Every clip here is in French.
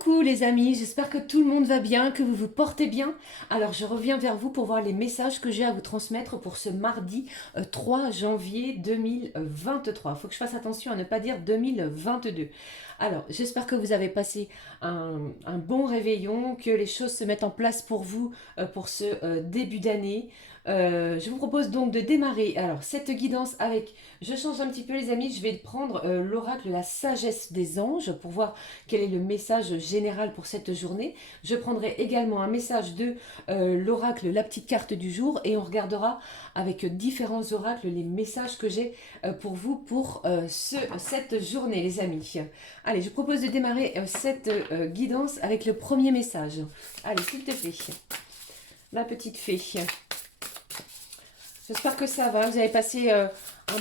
Coucou les amis, j'espère que tout le monde va bien, que vous vous portez bien. Alors je reviens vers vous pour voir les messages que j'ai à vous transmettre pour ce mardi 3 janvier 2023. Il faut que je fasse attention à ne pas dire 2022. Alors j'espère que vous avez passé un bon réveillon, que les choses se mettent en place pour vous pour ce début d'année. Je vous propose donc de démarrer alors cette guidance avec, je change un petit peu les amis, je vais prendre l'oracle la sagesse des anges pour voir quel est le message général pour cette journée. Je prendrai également un message de l'oracle, la petite carte du jour, et on regardera avec différents oracles les messages que j'ai pour vous pour cette journée, les amis. Allez, je propose de démarrer cette guidance avec le premier message. Allez, s'il te plaît, ma petite fée. J'espère que ça va, vous avez passé un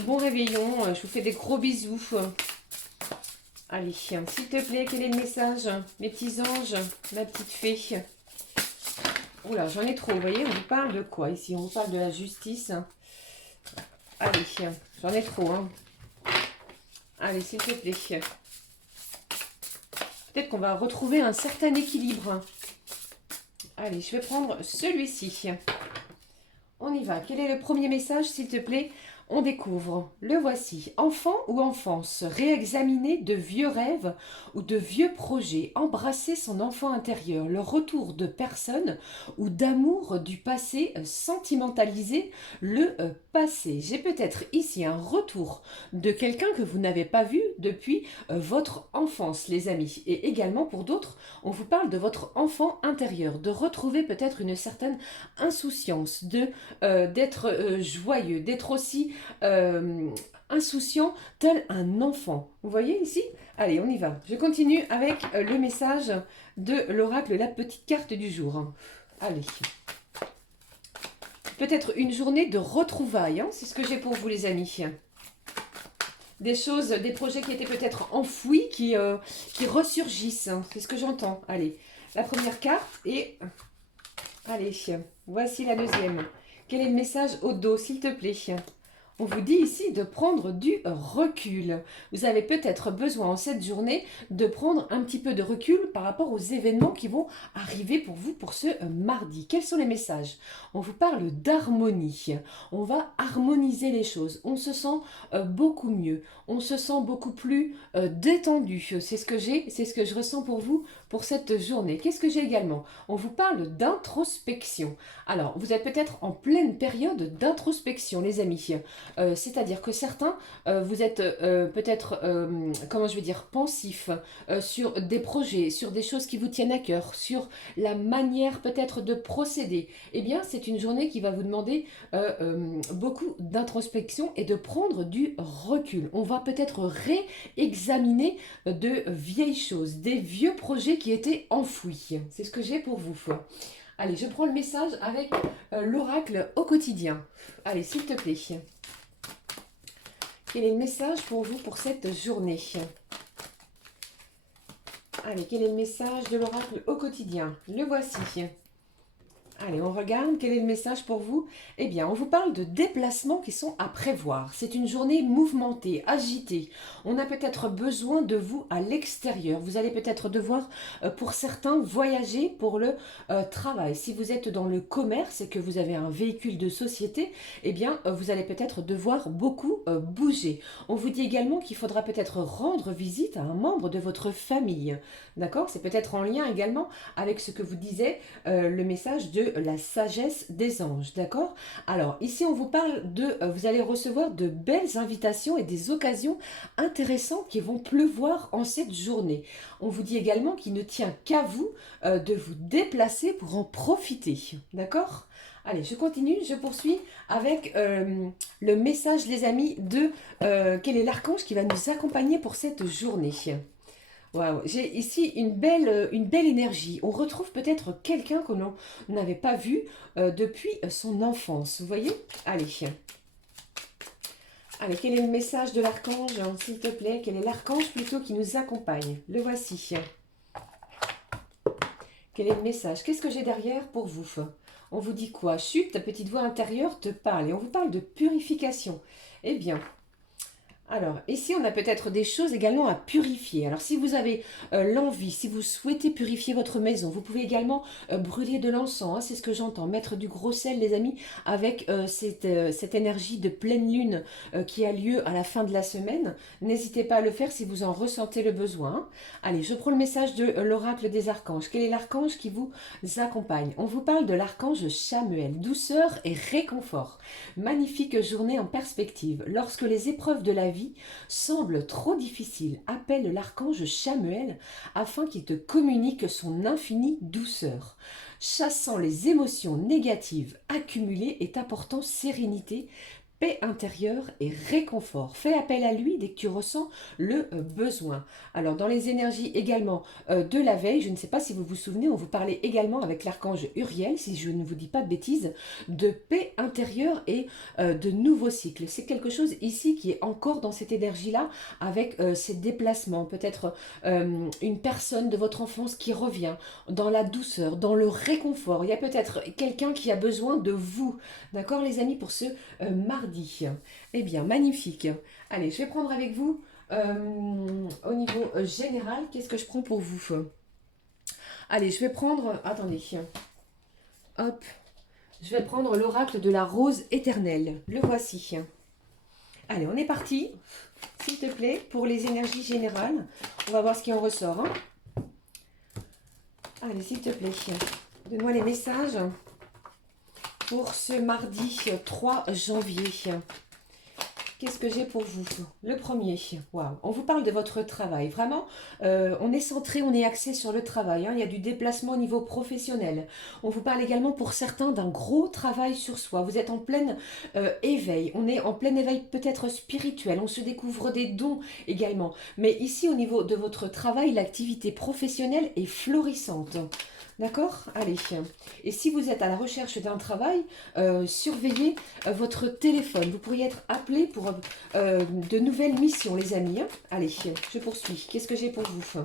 bon réveillon. Je vous fais des gros bisous. Allez, s'il te plaît, quel est le message? Mes petits anges, ma petite fée. Oula, j'en ai trop, vous voyez, on vous parle de quoi ici? On vous parle de la justice. Allez, j'en ai trop, hein. Allez, s'il te plaît. Peut-être qu'on va retrouver un certain équilibre. Allez, je vais prendre celui-ci. On y va. Quel est le premier message, s'il te plaît? On découvre, le voici, enfant ou enfance, réexaminer de vieux rêves ou de vieux projets, embrasser son enfant intérieur, le retour de personnes ou d'amour du passé, sentimentaliser le passé. J'ai peut-être ici un retour de quelqu'un que vous n'avez pas vu depuis votre enfance, les amis. Et également pour d'autres, on vous parle de votre enfant intérieur, de retrouver peut-être une certaine insouciance, d'être joyeux, d'être aussi insouciant tel un enfant. Vous voyez ici? Allez, on y va. Je continue avec le message de l'oracle, la petite carte du jour. Allez. Peut-être une journée de retrouvailles, hein, c'est ce que j'ai pour vous les amis. Des choses, des projets qui étaient peut-être enfouis, qui ressurgissent, hein, c'est ce que j'entends. Allez, la première carte et... Allez, voici la deuxième. Quel est le message au dos, s'il te plaît? On vous dit ici de prendre du recul. Vous avez peut-être besoin en cette journée de prendre un petit peu de recul par rapport aux événements qui vont arriver pour vous pour ce mardi. Quels sont les messages? On vous parle d'harmonie. On va harmoniser les choses. On se sent beaucoup mieux. On se sent beaucoup plus détendu. C'est ce que j'ai, c'est ce que je ressens pour vous pour cette journée. Qu'est-ce que j'ai également? On vous parle d'introspection. Alors, vous êtes peut-être en pleine période d'introspection, les amis. C'est-à-dire que certains, vous êtes peut-être, comment je vais dire, pensifs sur des projets, sur des choses qui vous tiennent à cœur, sur la manière peut-être de procéder. Eh bien, c'est une journée qui va vous demander beaucoup d'introspection et de prendre du recul. On va peut-être réexaminer de vieilles choses, des vieux projets qui étaient enfouis. C'est ce que j'ai pour vous. Allez, je prends le message avec l'oracle au quotidien. Allez, s'il te plaît. Quel est le message pour vous pour cette journée? Allez, quel est le message de l'oracle au quotidien? Le voici. Allez, on regarde. Quel est le message pour vous? Eh bien, on vous parle de déplacements qui sont à prévoir. C'est une journée mouvementée, agitée. On a peut-être besoin de vous à l'extérieur. Vous allez peut-être devoir, pour certains, voyager pour le travail. Si vous êtes dans le commerce et que vous avez un véhicule de société, eh bien, vous allez peut-être devoir beaucoup bouger. On vous dit également qu'il faudra peut-être rendre visite à un membre de votre famille. D'accord? C'est peut-être en lien également avec ce que vous disait le message de la sagesse des anges, d'accord? Alors, ici, on vous parle de... vous allez recevoir de belles invitations et des occasions intéressantes qui vont pleuvoir en cette journée. On vous dit également qu'il ne tient qu'à vous de vous déplacer pour en profiter, d'accord? Allez, je continue, je poursuis avec le message, les amis, de quel est l'archange qui va nous accompagner pour cette journée. Waouh, j'ai ici une belle énergie. On retrouve peut-être quelqu'un que l'on n'avait pas vu depuis son enfance. Vous voyez? Allez. Allez, quel est le message de l'archange, hein, s'il te plaît? Quel est l'archange plutôt qui nous accompagne? Le voici. Quel est le message? Qu'est-ce que j'ai derrière pour vous? On vous dit quoi? Chut, ta petite voix intérieure te parle. Et on vous parle de purification. Eh bien, Alors, ici, on a peut-être des choses également à purifier. Alors, si vous avez l'envie, si vous souhaitez purifier votre maison, vous pouvez également brûler de l'encens, hein, c'est ce que j'entends. Mettre du gros sel, les amis, avec cette énergie de pleine lune qui a lieu à la fin de la semaine. N'hésitez pas à le faire si vous en ressentez le besoin, hein. Allez, je prends le message de l'oracle des archanges. Quel est l'archange qui vous accompagne? On vous parle de l'archange Chamuel, douceur et réconfort. Magnifique journée en perspective. Lorsque les épreuves de la vie semble trop difficile, appelle l'archange Chamuel afin qu'il te communique son infinie douceur. Chassant les émotions négatives accumulées et t'apportant sérénité, paix intérieure et réconfort. Fais appel à lui dès que tu ressens le besoin. Alors, dans les énergies également de la veille, je ne sais pas si vous vous souvenez, on vous parlait également avec l'archange Uriel, si je ne vous dis pas de bêtises, de paix intérieure et de nouveaux cycles. C'est quelque chose ici qui est encore dans cette énergie-là, avec ces déplacements, peut-être une personne de votre enfance qui revient dans la douceur, dans le réconfort. Il y a peut-être quelqu'un qui a besoin de vous, d'accord les amis, pour ce mardi. Eh bien, magnifique. Allez, je vais prendre avec vous au niveau général. Qu'est-ce que je prends pour vous? Allez, je vais prendre... Attendez. Hop. Je vais prendre l'oracle de la rose éternelle. Le voici. Allez, on est parti. S'il te plaît, pour les énergies générales. On va voir ce qui en ressort, hein. Allez, s'il te plaît. Donne-moi les messages pour ce mardi 3 janvier. Qu'est-ce que j'ai pour vous? Le premier, waouh, on vous parle de votre travail. Vraiment, on est centré, on est axé sur le travail, hein. Il y a du déplacement au niveau professionnel. On vous parle également pour certains d'un gros travail sur soi. Vous êtes en plein éveil. On est en plein éveil peut-être spirituel. On se découvre des dons également. Mais ici, au niveau de votre travail, l'activité professionnelle est florissante. D'accord? Allez. Et si vous êtes à la recherche d'un travail, surveillez votre téléphone. Vous pourriez être appelé pour de nouvelles missions, les amis, hein. Allez, je poursuis. Qu'est-ce que j'ai pour vous?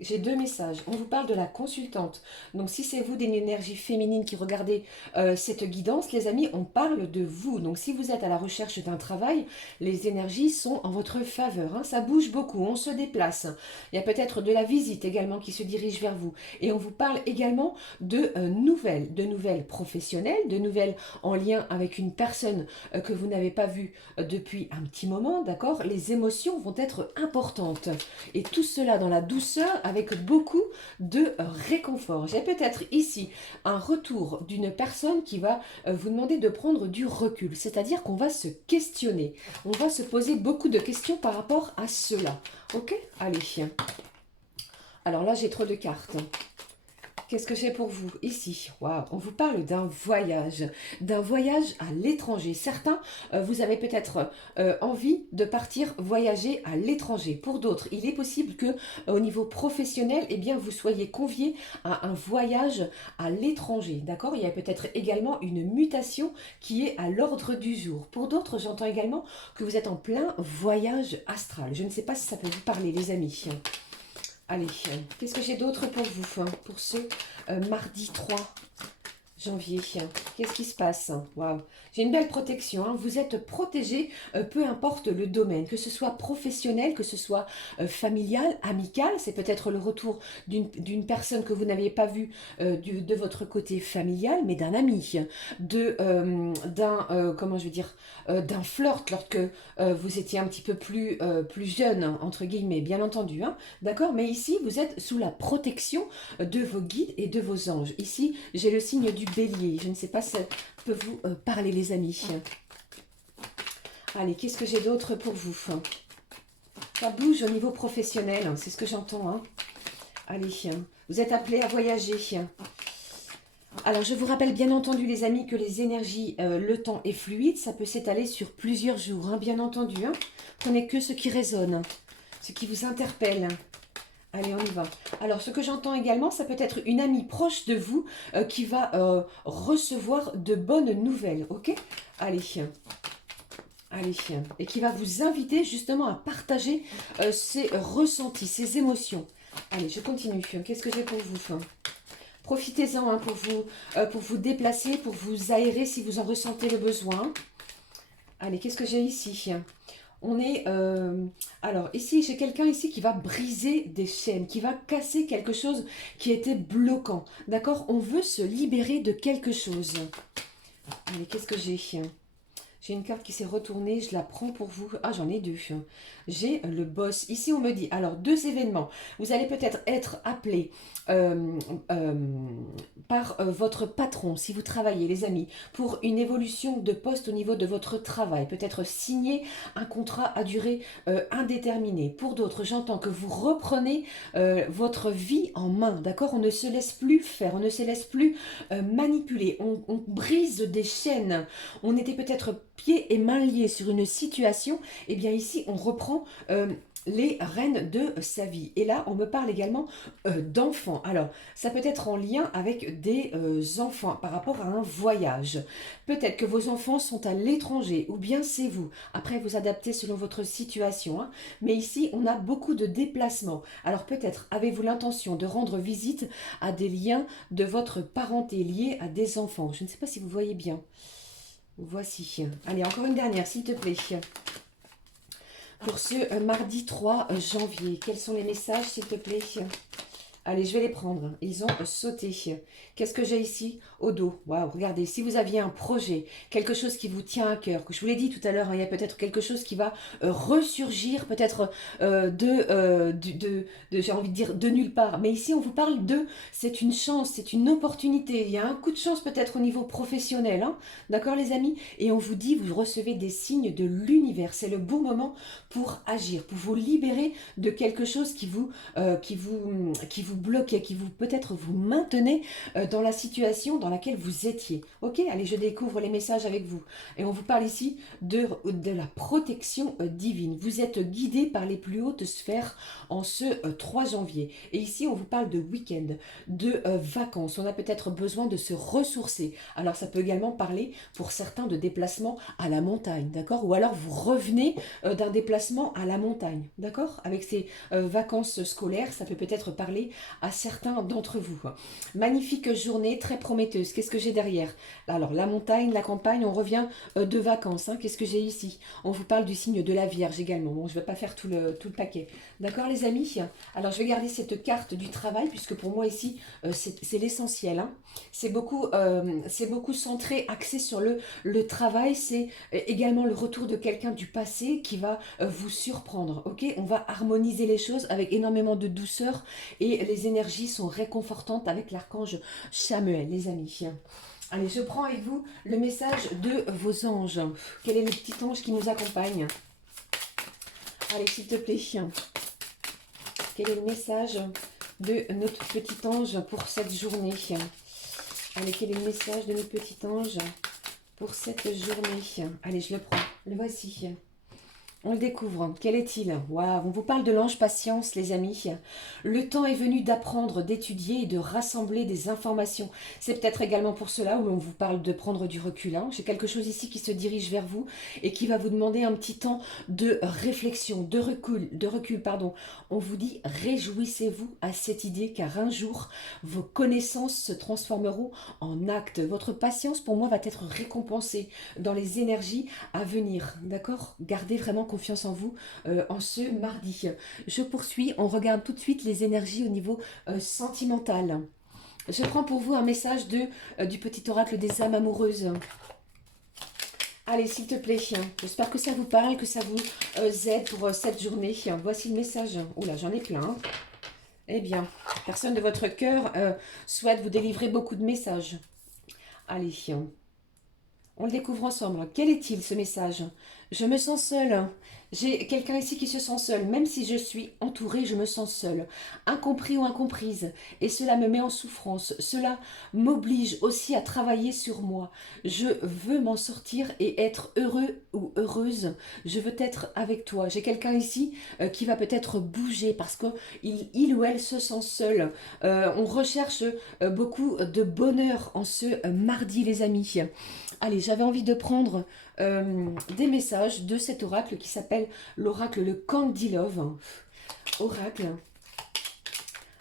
J'ai deux messages. On vous parle de la consultante. Donc, si c'est vous, d'une énergie féminine qui regardez cette guidance, les amis, on parle de vous. Donc, si vous êtes à la recherche d'un travail, les énergies sont en votre faveur, hein. Ça bouge beaucoup, on se déplace. Il y a peut-être de la visite également qui se dirige vers vous. Et on vous parle également de nouvelles professionnelles, de nouvelles en lien avec une personne que vous n'avez pas vue depuis un petit moment, d'accord? Les émotions vont être importantes. Et tout cela dans la douceur, avec beaucoup de réconfort. J'ai peut-être ici un retour d'une personne qui va vous demander de prendre du recul, c'est-à-dire qu'on va se questionner, on va se poser beaucoup de questions par rapport à cela. Ok? Allez. Alors là, j'ai trop de cartes. Qu'est-ce que j'ai pour vous ici? Waouh, on vous parle d'un voyage à l'étranger. Certains, vous avez peut-être envie de partir voyager à l'étranger. Pour d'autres, il est possible que au niveau professionnel, eh bien, vous soyez conviés à un voyage à l'étranger. D'accord? Il y a peut-être également une mutation qui est à l'ordre du jour. Pour d'autres, j'entends également que vous êtes en plein voyage astral. Je ne sais pas si ça peut vous parler, les amis. Allez, qu'est-ce que j'ai d'autre pour vous, hein, pour ce mardi 3 janvier? Qu'est-ce qui se passe? Waouh, j'ai une belle protection, hein. Vous êtes protégé, peu importe le domaine, que ce soit professionnel, que ce soit familial, amical. C'est peut-être le retour d'une personne que vous n'aviez pas vue de votre côté familial, mais d'un ami, comment je veux dire, d'un flirt lorsque vous étiez un petit peu plus jeune, entre guillemets, bien entendu, hein. D'accord? Mais ici, vous êtes sous la protection de vos guides et de vos anges. Ici, j'ai le signe du bélier. Je ne sais pas si ça peut vous parler, les amis. Allez, qu'est-ce que j'ai d'autre pour vous? Ça bouge au niveau professionnel, hein, c'est ce que j'entends, hein. Allez, vous êtes appelés à voyager. Alors, je vous rappelle bien entendu, les amis, que les énergies, le temps est fluide. Ça peut s'étaler sur plusieurs jours, hein, bien entendu, hein. Prenez que ce qui résonne, ce qui vous interpelle. Allez, on y va. Alors, ce que j'entends également, ça peut être une amie proche de vous qui va recevoir de bonnes nouvelles, ok? Allez, allez. Et qui va vous inviter justement à partager ses ressentis, ses émotions. Allez, je continue. Qu'est-ce que j'ai pour vous? Profitez-en, hein, pour vous déplacer, pour vous aérer si vous en ressentez le besoin. Allez, qu'est-ce que j'ai ici? On est... alors, ici, j'ai quelqu'un ici qui va briser des chaînes, qui va casser quelque chose qui était bloquant. D'accord? On veut se libérer de quelque chose. Allez, qu'est-ce que j'ai? J'ai une carte qui s'est retournée, je la prends pour vous. Ah, j'en ai deux. J'ai le boss. Ici, on me dit, alors, deux événements. Vous allez peut-être être appelé euh, euh, par votre patron, si vous travaillez, les amis, pour une évolution de poste au niveau de votre travail. Peut-être signer un contrat à durée indéterminée. Pour d'autres, j'entends que vous reprenez votre vie en main, d'accord? On ne se laisse plus faire, on ne se laisse plus manipuler. On brise des chaînes. On était peut-être pieds et mains liés sur une situation, et bien ici on reprend les rênes de sa vie. Et là, on me parle également d'enfants. Alors, ça peut être en lien avec des enfants par rapport à un voyage. Peut-être que vos enfants sont à l'étranger, ou bien c'est vous. Après, vous adaptez selon votre situation. Hein. Mais ici, on a beaucoup de déplacements. Alors, peut-être avez-vous l'intention de rendre visite à des liens de votre parenté liés à des enfants. Je ne sais pas si vous voyez bien. Voici. Allez, encore une dernière, s'il te plaît. Pour ce mardi 3 janvier, quels sont les messages, s'il te plaît? Allez, je vais les prendre. Ils ont sauté. Qu'est-ce que j'ai ici? Au dos. Waouh, regardez, si vous aviez un projet, quelque chose qui vous tient à cœur, que je vous l'ai dit tout à l'heure, hein, il y a peut-être quelque chose qui va ressurgir, peut-être j'ai envie de dire, de nulle part. Mais ici, on vous parle de, c'est une chance, c'est une opportunité. Il y a un coup de chance peut-être au niveau professionnel. Hein, d'accord, les amis? Et on vous dit, vous recevez des signes de l'univers. C'est le bon moment pour agir, pour vous libérer de quelque chose qui vous bloquait, qui vous peut-être vous maintenait dans la situation dans laquelle vous étiez. Ok, allez, je découvre les messages avec vous. Et on vous parle ici de la protection divine. Vous êtes guidé par les plus hautes sphères en ce 3 janvier. Et ici, on vous parle de week-end, de vacances. On a peut-être besoin de se ressourcer. Alors, ça peut également parler pour certains de déplacements à la montagne, d'accord? Ou alors, vous revenez d'un déplacement à la montagne, d'accord? Avec ces vacances scolaires, ça peut peut-être parler à certains d'entre vous. Magnifique journée, très prometteuse. Qu'est-ce que j'ai derrière? Alors, la montagne, la campagne, on revient de vacances. Hein. Qu'est-ce que j'ai ici? On vous parle du signe de la Vierge également. Bon, je ne vais pas faire tout le paquet. D'accord, les amis? Alors, je vais garder cette carte du travail, puisque pour moi, ici, c'est l'essentiel. Hein. C'est beaucoup centré, axé sur le travail. C'est également le retour de quelqu'un du passé qui va vous surprendre. Ok, on va harmoniser les choses avec énormément de douceur et les énergies sont réconfortantes avec l'archange Chamuel, les amis. Allez, je prends avec vous le message de vos anges. Quel est le petit ange qui nous accompagne? Allez, s'il te plaît. Quel est le message de notre petit ange pour cette journée? Allez, quel est le message de notre petit ange pour cette journée? Allez, je le prends. Le voici. On le découvre. Quel est-il? Waouh, on vous parle de l'ange patience, les amis. Le temps est venu d'apprendre, d'étudier et de rassembler des informations. C'est peut-être également pour cela où l'on vous parle de prendre du recul. Hein. J'ai quelque chose ici qui se dirige vers vous et qui va vous demander un petit temps de réflexion, de recul, pardon. On vous dit réjouissez-vous à cette idée car un jour, vos connaissances se transformeront en actes. Votre patience, pour moi, va être récompensée dans les énergies à venir. D'accord? Gardez vraiment confiance en vous en ce mardi. Je poursuis, on regarde tout de suite les énergies au niveau sentimental. Je prends pour vous un message du petit oracle des âmes amoureuses. Allez, s'il te plaît, j'espère que ça vous parle, que ça vous aide pour cette journée. Voici le message. Oula, j'en ai plein. Hein. Eh bien, personne de votre cœur souhaite vous délivrer beaucoup de messages. Allez, on le découvre ensemble. Quel est-il ce message? Je me sens seule. J'ai quelqu'un ici qui se sent seul. Même si je suis entourée, je me sens seule. Incompris ou incomprise. Et cela me met en souffrance. Cela m'oblige aussi à travailler sur moi. Je veux m'en sortir et être heureux ou heureuse. Je veux être avec toi. J'ai quelqu'un ici qui va peut-être bouger parce qu'il ou elle se sent seul. On recherche beaucoup de bonheur en ce mardi, les amis. Allez, j'avais envie de prendre des messages de cet oracle qui s'appelle l'oracle le Candy Love. Oracle.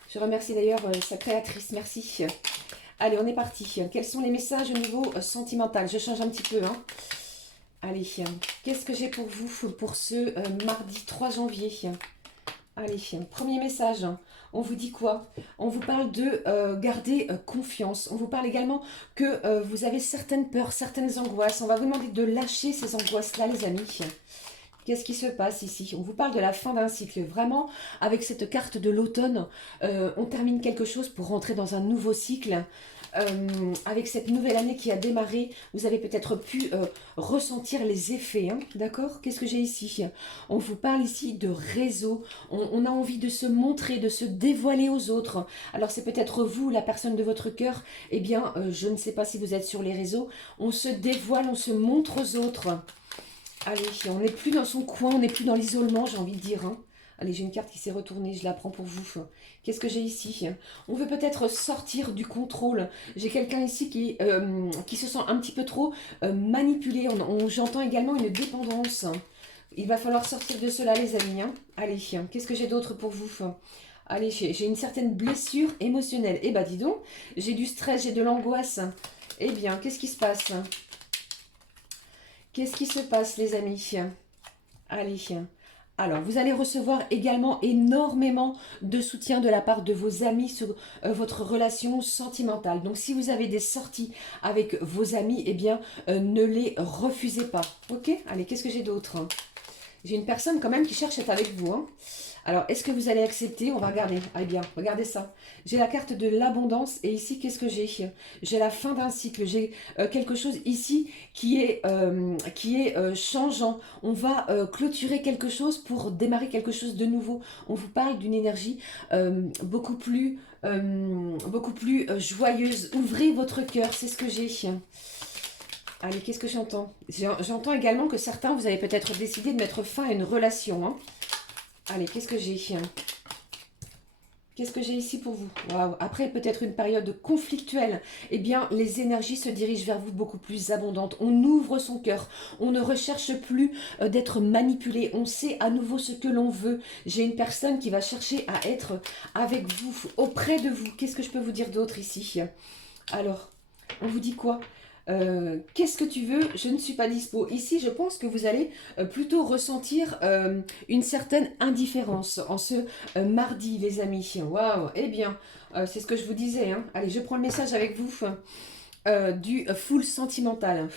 Je remercie d'ailleurs sa créatrice, merci. Allez, on est parti. Quels sont les messages au niveau sentimental? Je change un petit peu. Hein. Allez, qu'est-ce que j'ai pour vous pour ce mardi 3 janvier? Allez, premier message. On vous dit quoi? On vous parle de garder confiance. On vous parle également que vous avez certaines peurs, certaines angoisses. On va vous demander de lâcher ces angoisses-là, les amis. Qu'est-ce qui se passe ici? On vous parle de la fin d'un cycle. Vraiment, avec cette carte de l'automne, on termine quelque chose pour rentrer dans un nouveau cycle. Avec cette nouvelle année qui a démarré, vous avez peut-être pu ressentir les effets, hein, d'accord? Qu'est-ce que j'ai ici? On vous parle ici de réseau, on a envie de se montrer, de se dévoiler aux autres. Alors c'est peut-être vous, la personne de votre cœur, eh bien, je ne sais pas si vous êtes sur les réseaux, on se dévoile, on se montre aux autres. Allez, on n'est plus dans son coin, on n'est plus dans l'isolement, j'ai envie de dire, hein. Allez, j'ai une carte qui s'est retournée, je la prends pour vous. Qu'est-ce que j'ai ici? On veut peut-être sortir du contrôle. J'ai quelqu'un ici qui se sent un petit peu trop manipulé. J'entends également une dépendance. Il va falloir sortir de cela, les amis, hein. Allez, qu'est-ce que j'ai d'autre pour vous? Allez, j'ai une certaine blessure émotionnelle. Eh ben, dis donc, j'ai du stress, j'ai de l'angoisse. Eh bien, qu'est-ce qui se passe? Qu'est-ce qui se passe, les amis? Allez, alors, vous allez recevoir également énormément de soutien de la part de vos amis sur votre relation sentimentale. Donc, si vous avez des sorties avec vos amis, eh bien, ne les refusez pas. Ok? Allez, qu'est-ce que j'ai d'autre? J'ai une personne quand même qui cherche à être avec vous, hein. Alors, est-ce que vous allez accepter? On va regarder. Ah bien, regardez ça. J'ai la carte de l'abondance et ici, qu'est-ce que j'ai? J'ai la fin d'un cycle. J'ai quelque chose ici qui est changeant. On va clôturer quelque chose pour démarrer quelque chose de nouveau. On vous parle d'une énergie beaucoup plus joyeuse. Ouvrez votre cœur, c'est ce que j'ai. Allez, qu'est-ce que j'entends? J'entends également que certains, vous avez peut-être décidé de mettre fin à une relation, hein. Allez, qu'est-ce que j'ai? Qu'est-ce que j'ai ici pour vous? Waouh. Après peut-être une période conflictuelle, eh bien les énergies se dirigent vers vous beaucoup plus abondantes. On ouvre son cœur, on ne recherche plus d'être manipulé, on sait à nouveau ce que l'on veut. J'ai une personne qui va chercher à être avec vous, auprès de vous. Qu'est-ce que je peux vous dire d'autre ici? Alors, on vous dit quoi? Qu'est-ce que tu veux? Je ne suis pas dispo. Ici, je pense que vous allez plutôt ressentir une certaine indifférence en ce mardi, les amis. Waouh! Eh bien, c'est ce que je vous disais, hein. Allez, je prends le message avec vous du full sentimental.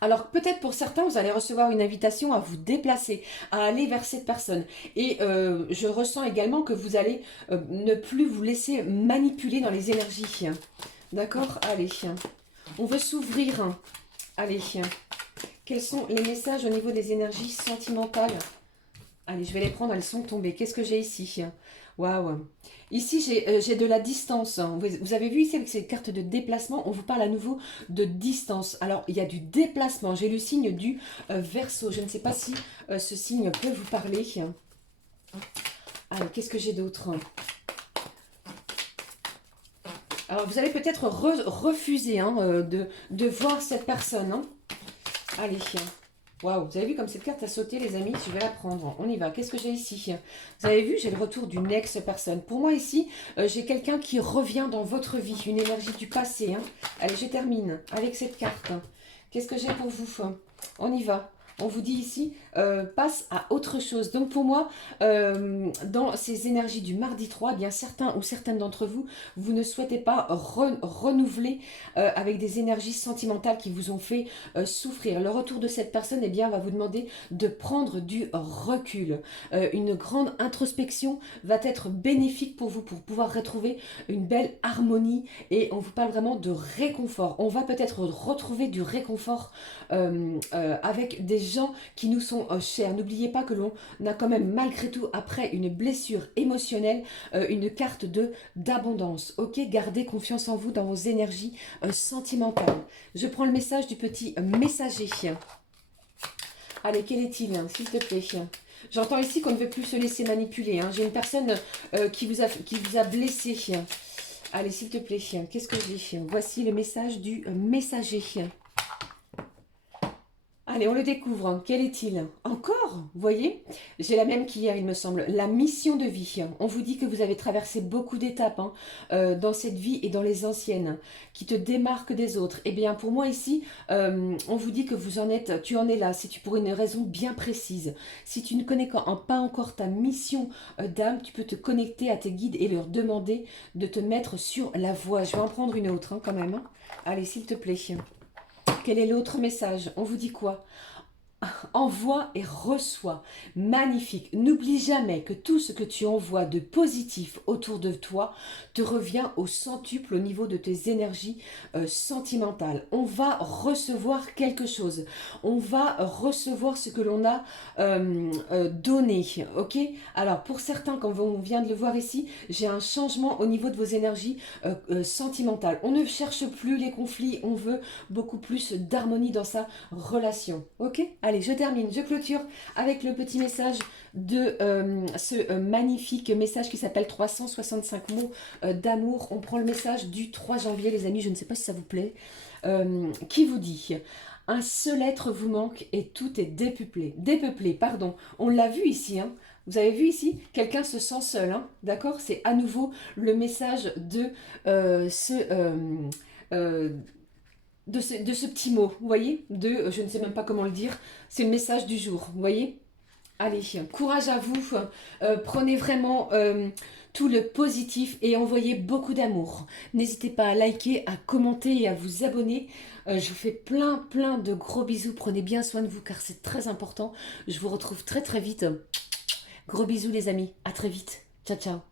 Alors, peut-être pour certains, vous allez recevoir une invitation à vous déplacer, à aller vers cette personne. Et je ressens également que vous allez ne plus vous laisser manipuler dans les énergies. D'accord? Allez, on veut s'ouvrir. Allez, quels sont les messages au niveau des énergies sentimentales? Allez, je vais les prendre, elles sont tombées. Qu'est-ce que j'ai ici? Waouh! Ici, j'ai de la distance. Vous avez vu ici avec ces cartes de déplacement, on vous parle à nouveau de distance. Alors, il y a du déplacement. J'ai le signe du Verseau. Je ne sais pas si ce signe peut vous parler. Allez, qu'est-ce que j'ai d'autre? Alors, vous allez peut-être refuser hein, de voir cette personne. Hein. Allez, waouh, vous avez vu comme cette carte a sauté, les amis? Je vais la prendre. On y va. Qu'est-ce que j'ai ici? Vous avez vu, j'ai le retour d'une ex-personne. Pour moi, ici, j'ai quelqu'un qui revient dans votre vie, une énergie du passé. Hein. Allez, je termine avec cette carte. Qu'est-ce que j'ai pour vous? On y va. On vous dit ici, passe à autre chose. Donc pour moi, dans ces énergies du mardi 3, eh bien certains ou certaines d'entre vous, vous ne souhaitez pas renouveler avec des énergies sentimentales qui vous ont fait souffrir. Le retour de cette personne, eh bien, va vous demander de prendre du recul. Une grande introspection va être bénéfique pour vous, pour pouvoir retrouver une belle harmonie. Et on vous parle vraiment de réconfort. On va peut-être retrouver du réconfort avec des gens qui nous sont chers. N'oubliez pas que l'on a quand même malgré tout après une blessure émotionnelle, une carte d'abondance. Ok, gardez confiance en vous dans vos énergies sentimentales. Je prends le message du petit messager. Allez, quel est-il, s'il te plaît? J'entends ici qu'on ne veut plus se laisser manipuler. Hein. J'ai une personne qui vous a blessé. Allez, s'il te plaît, qu'est-ce que j'ai? Voici le message du messager. Allez, on le découvre. Quel est-il? Encore, vous voyez? J'ai la même qu'hier, il me semble. La mission de vie. On vous dit que vous avez traversé beaucoup d'étapes hein, dans cette vie et dans les anciennes, qui te démarquent des autres. Eh bien, pour moi ici, on vous dit que tu en es là, c'est pour une raison bien précise. Si tu ne connais pas encore ta mission d'âme, tu peux te connecter à tes guides et leur demander de te mettre sur la voie. Je vais en prendre une autre hein, quand même. Hein. Allez, s'il te plaît. Quel est l'autre message? On vous dit quoi? Envoie et reçois. Magnifique. N'oublie jamais que tout ce que tu envoies de positif autour de toi te revient au centuple au niveau de tes énergies sentimentales. On va recevoir quelque chose. On va recevoir ce que l'on a donné. Ok? Alors pour certains, comme on vient de le voir ici, j'ai un changement au niveau de vos énergies sentimentales. On ne cherche plus les conflits. On veut beaucoup plus d'harmonie dans sa relation. Ok? Allez, je termine, je clôture avec le petit message de ce magnifique message qui s'appelle 365 mots d'amour. On prend le message du 3 janvier, les amis, je ne sais pas si ça vous plaît, qui vous dit: un seul être vous manque et tout est dépeuplé. Dépeuplé, pardon. On l'a vu ici, hein. Vous avez vu ici, quelqu'un se sent seul, hein. D'accord? C'est à nouveau le message de de ce petit mot, vous voyez, je ne sais même pas comment le dire, c'est le message du jour, vous voyez. Allez, courage à vous, prenez vraiment tout le positif et envoyez beaucoup d'amour. N'hésitez pas à liker, à commenter et à vous abonner. Je vous fais plein de gros bisous, prenez bien soin de vous car c'est très important. Je vous retrouve très vite. Gros bisous les amis, à très vite, ciao ciao.